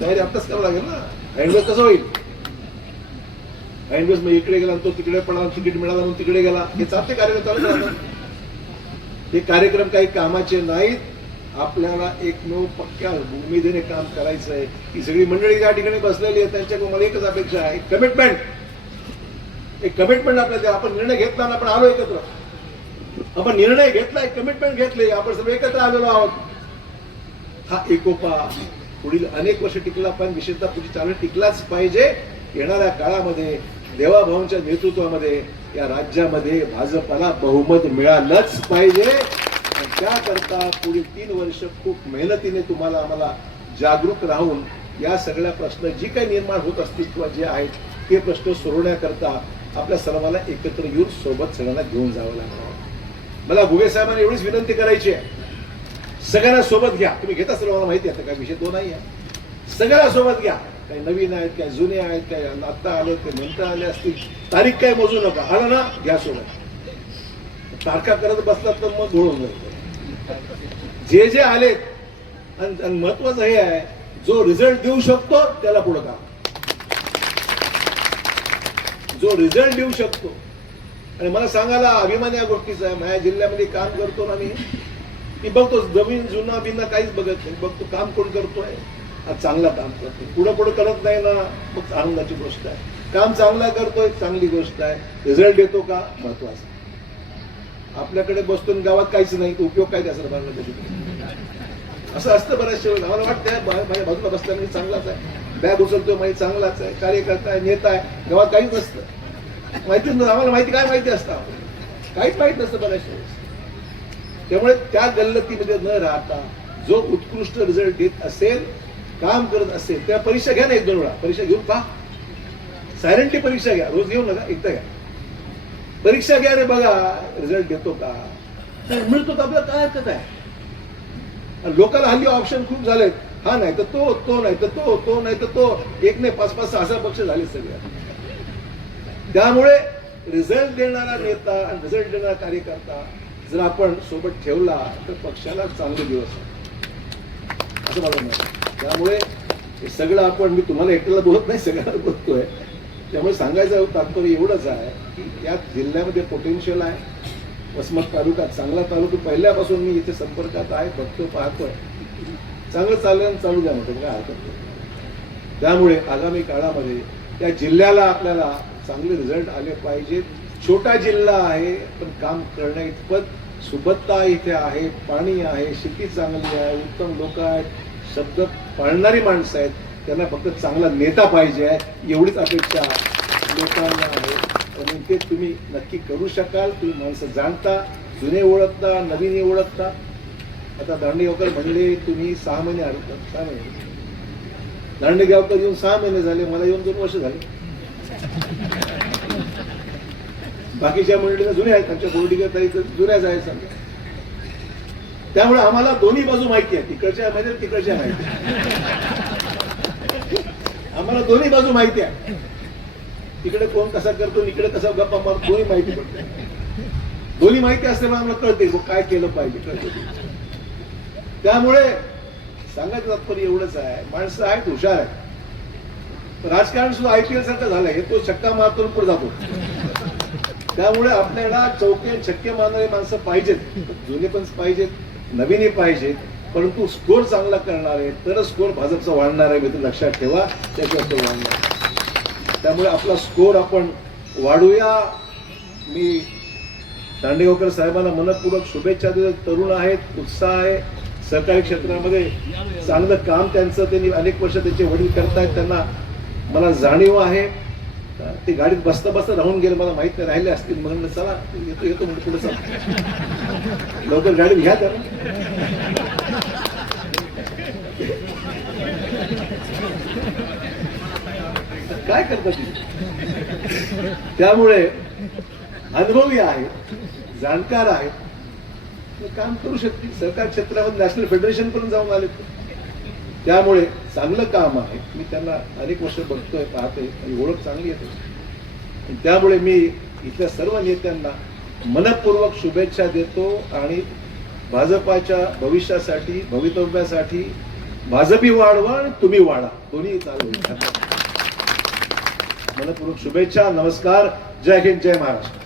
तयारी आत्ताच करावं लागेल ना. ऐनवेळेस कसं होईल? ऐनवेळेस मग इकडे गेला तो तिकडे पडला, तिकीट मिळाला म्हणून तिकडे गेला, हे चालते कार्यक्रम चालू राहतात. हे कार्यक्रम काही कामाचे नाहीत. आपल्याला एकमेव पक्क्या उमेदीने काम करायचं आहे. ही सगळी मंडळी या ठिकाणी बसलेली आहे, त्यांच्याकडून मला एकच अपेक्षा आहे, कमिटमेंट. एक कमिटमेंट आपल्याला द्या. आपण निर्णय घेतला ना, आपण आलो एकत्र, आपण निर्णय घेतलाय, कमिटमेंट घेतले, आपण सर्व एकत्र आलेलो आहोत. हा एकोपा पुढील अनेक वर्ष टिकला पण विशेषतः पुढे चालू टिकलाच पाहिजे. येणाऱ्या काळामध्ये देवाभाऊंच्या नेतृत्वामध्ये या राज्यामध्ये भाजपाला बहुमत मिळालंच पाहिजे. त्याकरता पुढील 3 वर्ष खूप मेहनतीने तुम्हाला आम्हाला जागरूक राहून या सगळ्या प्रश्न जी काही निर्माण होत असतील किंवा जे आहेत ते प्रश्न सोडवण्याकरता आपल्या सर्वांना एकत्र येऊन सोबत सगळ्यांना घेऊन जावं लागणार. मला घुगे साहेबांना एवढीच विनंती करायची आहे, सगळ्यांना सोबत घ्या. तुम्ही घेता सर्वांना माहिती आहे, काय विषय तो नाही आहे. सगळ्यांना सोबत घ्या. काही नवीन आहेत, काही जुने आहेत, काही आत्ता आले, काही नंतर आले असतील, तारीख काय मोजू नका. आला ना घ्या सोबत. तारखा करत बसलात तर मग घोळून जाईल. जे आलेत आणि महत्वाचं हे आहे, जो रिझल्ट देऊ शकतो त्याला पुढे का, जो रिझल्ट देऊ शकतो. आणि मला सांगायला अभिमान या गोष्टीचा आहे, माझ्या जिल्ह्यामध्ये काम करतो ना मी बघतो जमीन जुना बिना काहीच बघत नाही. बघतो काम कोण करतोय, चांगला काम करतोय. पुढे पुढे करत नाही ना, मग आनंदाची गोष्ट आहे. काम चांगला करतोय, चांगली गोष्ट आहे. रिझल्ट देतो का, महत्वाचं. आपल्याकडे बसतो गावात काहीच नाही, तो उपयोग काय त्या सर्वांना त्याच्याकडे असं असतं बऱ्याचशा वेळेला. आम्हाला वाटतं माझ्या बाजूला बसताना चांगलाच आहे, बॅग उचलतोय माहिती चांगलाच आहे, कार्यकर्ता आहे, नेता आहे. गावात काहीच नसतं, माहितीच नसतं. आम्हाला माहिती काय माहिती असतं, काहीच माहित नसतं बऱ्याचशा वेळेस. त्यामुळे त्या गल्लतीमध्ये न राहता जो उत्कृष्ट रिझल्ट देत असेल, काम करत असेल, त्या परीक्षा घ्या ना. 1-2 वेळा परीक्षा घेऊन पहा. सायलेंटली परीक्षा घ्या, रोज घेऊ नका, एकदा घ्या. परीक्षा घ्या रे, बघा रिझल्ट देतो का, मिळतो का, आपल्याला काय हरकत आहे. लोकांना हल्ली ऑप्शन खूप झालेत. हा नाही तर तो, तो नाही तर तो, तो नाही तर तो, एक नाही 5-5, 6 पक्ष झाले सगळे. त्यामुळे रिझल्ट देणारा नेता आणि रिझल्ट देणारा कार्यकर्ता जर आपण सोबत ठेवला तर पक्षाला चांगले दिवस असं मला म्हणतं. त्यामुळे हे सगळं आपण, मी तुम्हाला एकट्याला बोलत नाही, सगळ्यांना बोलतोय. त्यामुळे सांगायचं तात्पर्य एवढंच आहे की या जिल्ह्यामध्ये पोटेन्शियल आहे. वसमत तालुका चांगला तालुका, पहिल्यापासून मी इथे संपर्कात आहे, बघतो, पाहतोय. चांगलं चाललं, चालू द्या म्हणतो, काय हरकत नाही. त्यामुळे आगामी काळामध्ये त्या जिल्ह्याला आपल्याला चांगले रिझल्ट आले पाहिजेत. छोटा जिल्हा आहे पण काम करण्या इतपत सुबत्ता इथे आहे, पाणी आहे, शेती चांगली आहे, उत्तम लोक आहेत, शब्द पाळणारी माणसं आहेत. त्यांना फक्त चांगला नेता पाहिजे आहे, एवढीच अपेक्षा लोकांना आहे. आणि ते तुम्ही नक्की करू शकाल. तुम्ही माणसं जाणता, जुने ओळखता, नवीन ओळखता. आता दांडेगावकर म्हणले तुम्ही 6 महिने आले, 6 महिने दांडेगावकर येऊन 6 महिने झाले, मला येऊन 2 वर्ष झाले. बाकीच्या मंडळीला जुन्या आहेत, आमच्या बोर्डीकर जुन्याच आहेत समजा. त्यामुळे आम्हाला दोन्ही बाजू माहिती आहे, तिकडच्या माहिती, तिकडच्या माहिती. आम्हाला दोन्ही बाजू माहिती आहे. तिकडे कोण कसा करतो, इकडे कसा गप्पा मारतो, दोन्ही माहिती पडते. दोन्ही माहिती असल्यामुळे आम्हाला कळते काय केलं पाहिजे, कळते. त्यामुळे सांगायचं तात्पर्य एवढंच आहे, माणसं आहेत, हुशार आहेत. राजकारण सुद्धा IPL सारखं झालंय, तो छक्का मारतो पुढे जातो. त्यामुळे आपल्याला चौके छक्के मारणारे माणसं पाहिजेत, जुने पण पाहिजेत, नवीनही पाहिजेत. परंतु स्कोर चांगला करणारे, तरच स्कोर भाजपचा वाढणार आहे, हे लक्षात ठेवा. त्याच्यावर तो वाढणार. त्यामुळे आपला स्कोर आपण वाढूया. मी दांडेगावकर साहेबांना मनपूर्वक शुभेच्छा देतो. तरुण आहेत, उत्साह आहे, सहकारी क्षेत्रामध्ये चांगलं काम त्यांचं, त्यांनी अनेक वर्ष त्याचे वडील करतायत, त्यांना मला जाणीव आहे. ते गाडीत बसता बसता राहून गेले, मला माहित नाही, राहिले असतील म्हणून चला येतो येतो म्हणजे पुढे चला, लवकर गाडी घ्या त्यांना. काय करतात. त्यामुळे अनुभवी आहेत, जाणकार आहेत, काम करू शकतील. सहकार क्षेत्रामध्ये नॅशनल फेडरेशन पण जाऊन आले. त्यामुळे चांगलं काम आहे. मी त्यांना अनेक वर्ष बघतोय, पाहते, ओळख चांगली येते. त्यामुळे मी इथल्या सर्व नेत्यांना मनपूर्वक शुभेच्छा देतो आणि भाजपाच्या भविष्यासाठी, भवितव्यासाठी भाजपी वाढवा आणि तुम्ही वाढा, दोन्ही चालू. मनपूर्वक शुभेच्छा. नमस्कार. जय हिंद, जय महाराष्ट्र.